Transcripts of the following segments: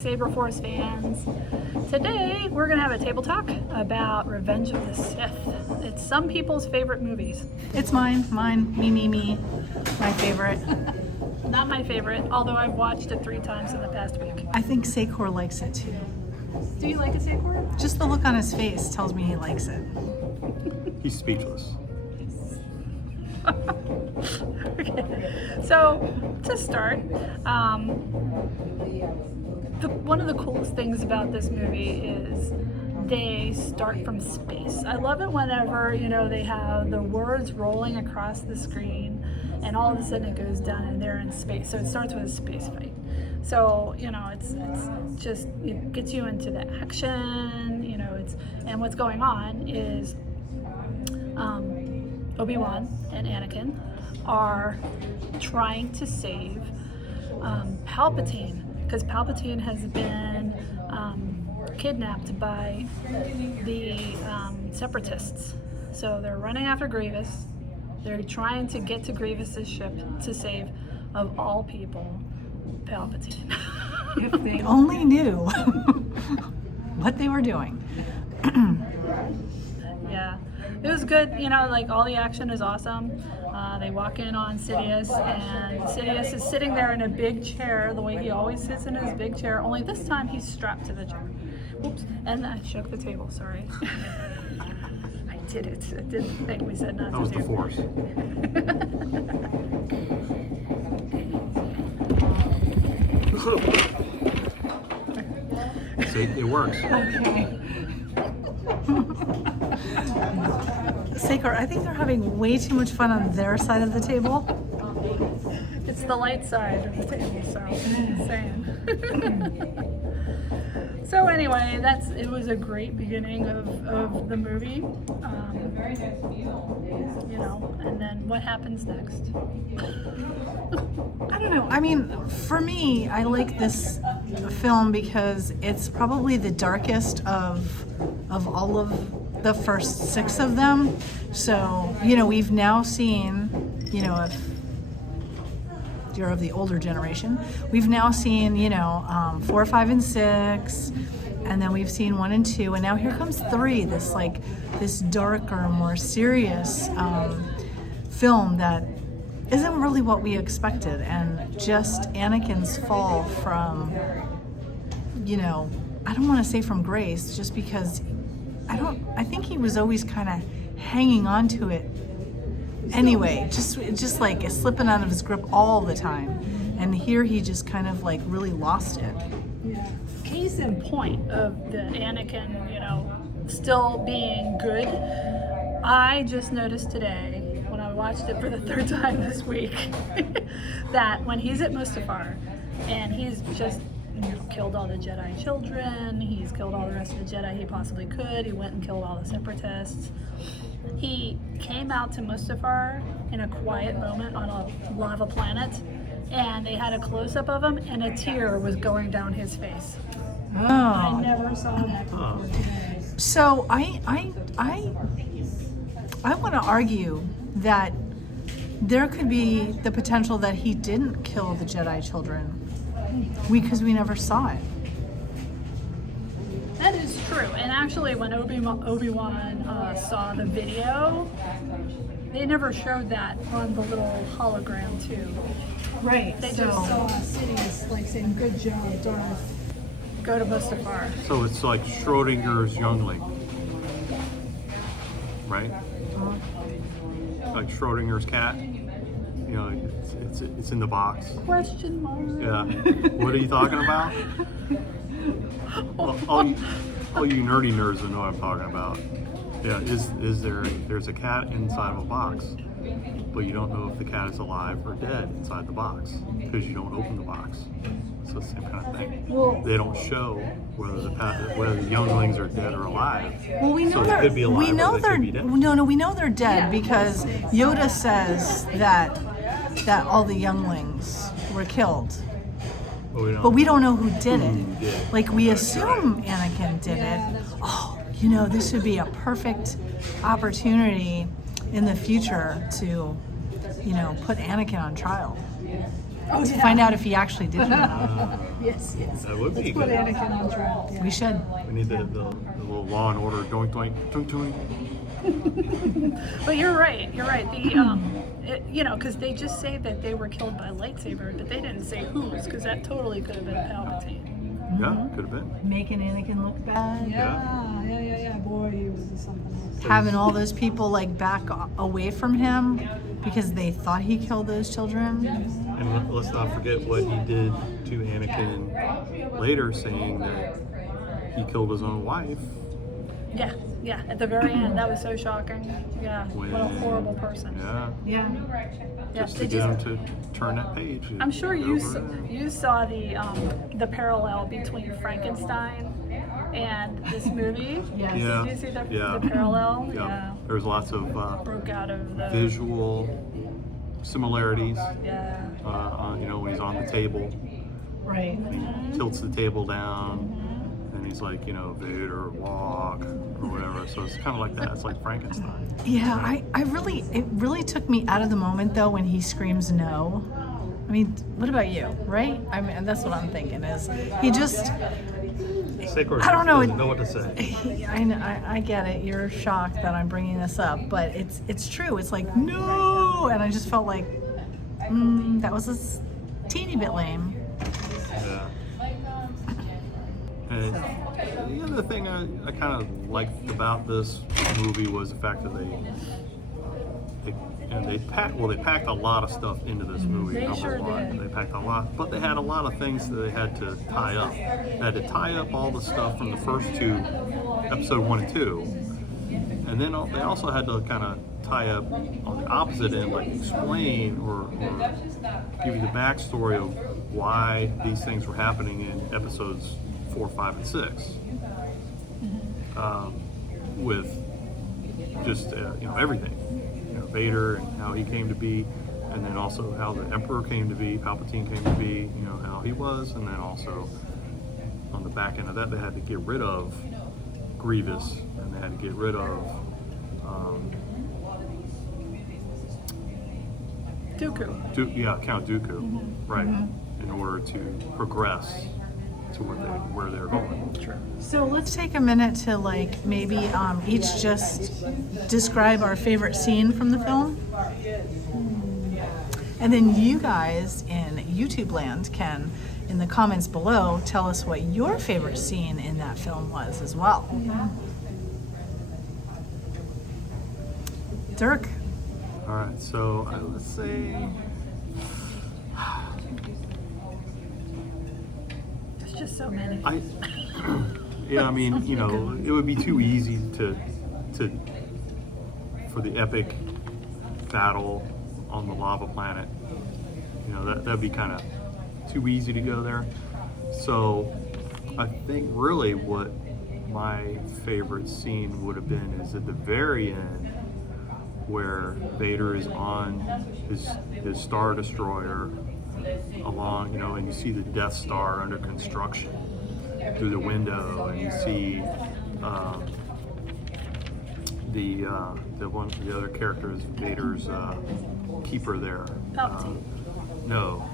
Saberforce fans. Today we're gonna have a table talk about Revenge of the Sith. It's some people's favorite movies. It's mine, me, my favorite. Not my favorite, although I've watched it 3 times in the past week. I think Sakor likes it too. Do you like a Sakor? Just the look on his face tells me he likes it. He's speechless. Okay. So to start, one of the coolest things about this movie is they start from space. I love it whenever, they have the words rolling across the screen and all of a sudden it goes down and they're in space. So it starts with a space fight. So, it's just, it gets you into the action, and what's going on is Obi-Wan and Anakin are trying to save Palpatine, because Palpatine has been kidnapped by the Separatists. So they're running after Grievous. They're trying to get to Grievous's ship to save, of all people, Palpatine. If they only knew what they were doing. Yeah, it was good. All the action is awesome. They walk in on Sidious, and Sidious is sitting there in a big chair, the way he always sits in his big chair, only this time he's strapped to the chair. Oops, and I shook the table, sorry. I did it. I didn't think we said not to do. That was the Force. See, it works. Okay. Sakor, I think they're having way too much fun on their side of the table. It's the light side of the table, so I'm saying. So anyway, it was a great beginning of the movie. And then what happens next? I don't know. I mean, for me, I like this film because it's probably the darkest of all of the first 6 of them. So, we've now seen, if you're of the older generation, we've now seen, 4, 5, and 6, and then we've seen 1 and 2, and now here comes 3, this darker, more serious film that isn't really what we expected, and just Anakin's fall from, I don't want to say from grace, just because I think he was always kind of hanging on to it anyway, just like slipping out of his grip all the time, and here he just kind of really lost it. Yeah. Case in point of the Anakin, still being good. I just noticed today, when I watched it for the 3rd time this week, that when he's at Mustafar and he's just killed all the Jedi children, he's killed all the rest of the Jedi he possibly could, he went and killed all the Separatists. He came out to Mustafar in a quiet moment on a lava planet, and they had a close-up of him, and a tear was going down his face. Oh. I never saw that before today. So I want to argue that there could be the potential that he didn't kill the Jedi children because we never saw it. That is true. And actually, when Obi-Wan saw the video, they never showed that on the little hologram too. Right. They just saw Sidious saying, "Good job, Darth. Go to Mustafar." So it's like Schrodinger's youngling, right? Like Schrodinger's cat. It's in the box. Question mark. Yeah. What are you talking about? All you nerdy nerds will know what I'm talking about. Yeah, there's a cat inside of a box, but you don't know if the cat is alive or dead inside the box because you don't open the box. So it's the same kind of thing. Well, they don't show whether the younglings are dead or alive. Well, we know so they could be alive. We know or they could be dead. No, we know they're dead because Yoda says that all the younglings were killed. But we don't know who did it. We assume Anakin did it. Oh, this would be a perfect opportunity in the future to, put Anakin on trial. Oh, to yeah. find out if he actually did or not. Yes, yes. That would be Let's put good. Anakin on trial. Yeah. We should. We need the little Law and Order doink doink doink doink. But you're right. You're right. Because they just say that they were killed by lightsaber, but they didn't say whose, because that totally could have been Palpatine. Yeah, could have been. Making Anakin look bad. Yeah. Boy, he was something else. Having all those people like back away from him because they thought he killed those children. And let's not forget what he did to Anakin later, saying that he killed his own wife. Yeah. At the very end, that was so shocking. Yeah. What a horrible person. Yeah, Yeah. just to Did get you- him to turn that page. I'm sure you over and- you saw the parallel between Frankenstein and this movie. Yes. Yeah. Did you see the Yeah. parallel? Yeah. There's lots of Broke out of the visual similarities. Yeah. When he's on the table, Right. tilts the table down, and he's like, Vader walk or whatever. So it's kind of like that. It's like Frankenstein. Yeah, it really took me out of the moment though when he screams no. I mean, what about you, right? I mean, that's what I'm thinking is he just, Sacred I don't know. doesn't know what to say. I get it. You're shocked that I'm bringing this up, but it's true. It's like no, and I just felt like that was a teeny bit lame. Yeah. And the other thing I kind of liked about this movie was the fact that they packed a lot of stuff into this movie. They number sure one. did. They packed a lot, but they had a lot of things that they had to tie up. They had to tie up all the stuff from the first two, episode 1 and 2, and then they also had to kind of tie up on the opposite end, like explain or give you the backstory of why these things were happening in episodes 4, 5, and 6, with just everything, Vader and how he came to be, and then also how the Emperor came to be, Palpatine came to be, how he was, and then also on the back end of that they had to get rid of Grievous, and they had to get rid of Dooku. Count Dooku, right, in order to progress to where they're going. True. So let's take a minute to like maybe each just describe our favorite scene from the film. And then you guys in YouTube land can, in the comments below, tell us what your favorite scene in that film was as well. Dirk? All right, so let's say There's just so many. it would be too easy to for the epic battle on the lava planet. That'd be kind of too easy to go there. So I think really what my favorite scene would have been is at the very end, where Vader is on his Star Destroyer along, and you see the Death Star under construction through the window, and you see the other character is Vader's keeper there. Palpatine. No.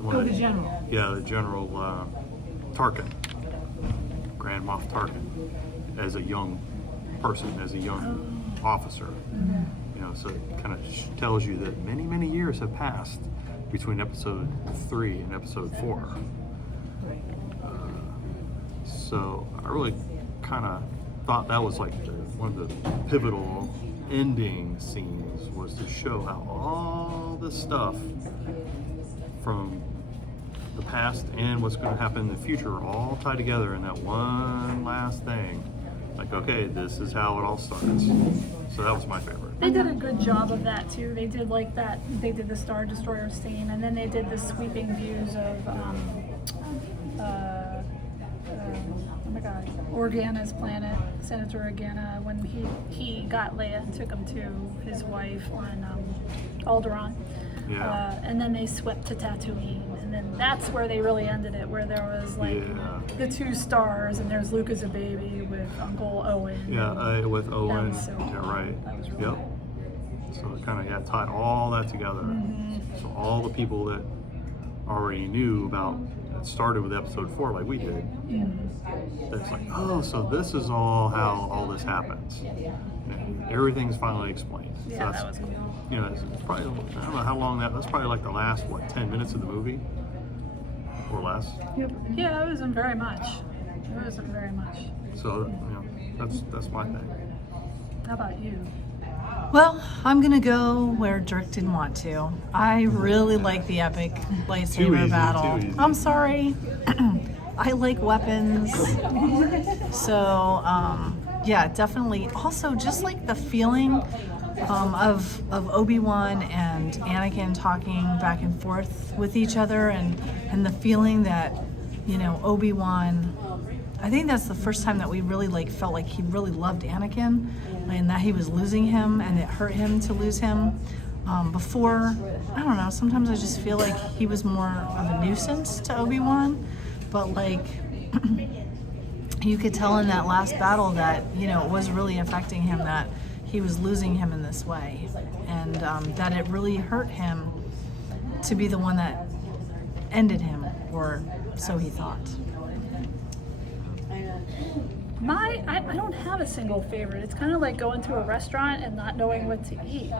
The general. Yeah, the General Tarkin, Grand Moff Tarkin, as a young person, as a young officer. So it kind of tells you that many, many years have passed between episode 3 and episode 4. So I really kind of thought that was like one of the pivotal ending scenes, was to show how all this stuff from the past and what's going to happen in the future are all tied together in that one last thing. Like, okay, this is how it all starts. So that was my favorite. They did a good job of that too. They did like that. They did the Star Destroyer scene, and then they did the sweeping views of oh my God, Organa's planet, Senator Organa, when he got Leia and took him to his wife on Alderaan. Yeah. And then they swept to Tatooine, and then that's where they really ended it, where there was like the 2 stars, and there's Luke as a baby with Uncle Owen. Yeah, with Owen. was so Yeah, cool. right. That was really Yep. cool. So it kind of tied all that together. So all the people that already knew about it started with episode 4 like we did. It's like, oh, so this is all how all this happens. And everything's finally explained. Yeah, So that was cool. you know, it's probably, I don't know how long that's probably like the last 10 minutes of the movie or less. Yeah, it wasn't very much. It wasn't very much. So you know, that's my thing. How about you? Well, I'm gonna go where Dirk didn't want to. I really like the epic lightsaber easy, battle. too easy. I'm sorry. I like weapons. So, yeah, definitely. Also, just like the feeling of Obi-Wan and Anakin talking back and forth with each other, and the feeling that, you know, Obi-Wan, I think that's the first time that we really felt like he really loved Anakin, and that he was losing him, and it hurt him to lose him. Before, I don't know, sometimes I just feel like he was more of a nuisance to Obi-Wan, but like you could tell in that last battle that, you know, it was really affecting him, that he was losing him in this way, and that it really hurt him to be the one that ended him, or so he thought. I don't have a single favorite. It's kind of like going to a restaurant and not knowing what to eat.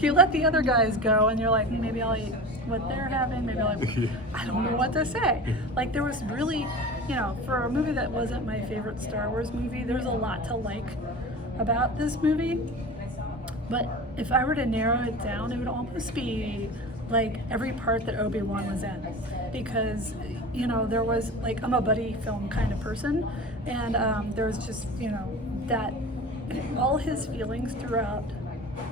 You let the other guys go and you're like, maybe I'll eat what they're having, maybe I'll eat, I don't know what to say. Like, there was really, you know, for a movie that wasn't my favorite Star Wars movie, there's a lot to like about this movie. But if I were to narrow it down, it would almost be like every part that Obi-Wan was in, because, you know, there was like, I'm a buddy film kind of person, and there was just, you know, that all his feelings throughout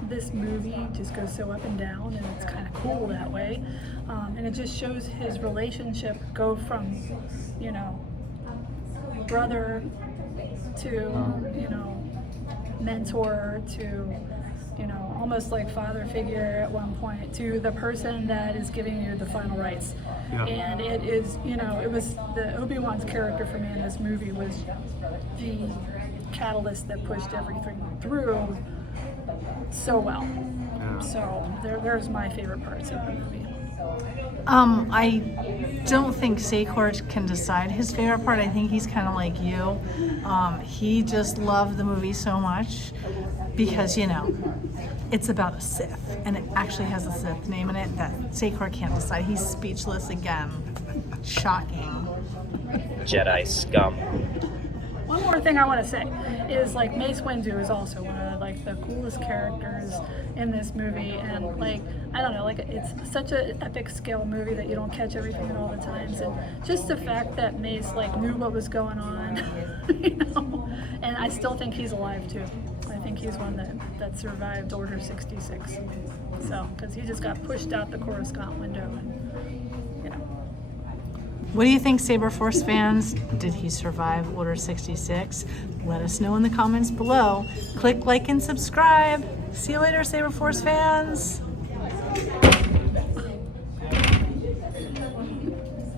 this movie just go so up and down, and it's kind of cool that way, and it just shows his relationship go from, you know, brother to, you know, mentor to, you know, almost like father figure at one point, to the person that is giving you the final rites. Yeah. And it is, you know, it was the Obi-Wan's character for me in this movie was the catalyst that pushed everything through so well. Yeah. So there's my favorite parts of the movie. I don't think Saberforce can decide his favorite part. I think he's kind of like you. He just loved the movie so much because, you know, it's about a Sith, and it actually has a Sith name in it that Saberforce can't decide. He's speechless again. Shocking. Jedi scum. One more thing I want to say is, like, Mace Windu is also one of the coolest characters in this movie, and like, I don't know, like, it's such an epic scale movie that you don't catch everything at all the times, and just the fact that Mace like knew what was going on, you know, and I still think he's alive too. I think he's one that survived Order 66. So, because he just got pushed out the Coruscant window, and you know. What do you think, Saberforce fans? Did he survive Order 66? Let us know in the comments below. Click like and subscribe. See you later, Saberforce fans.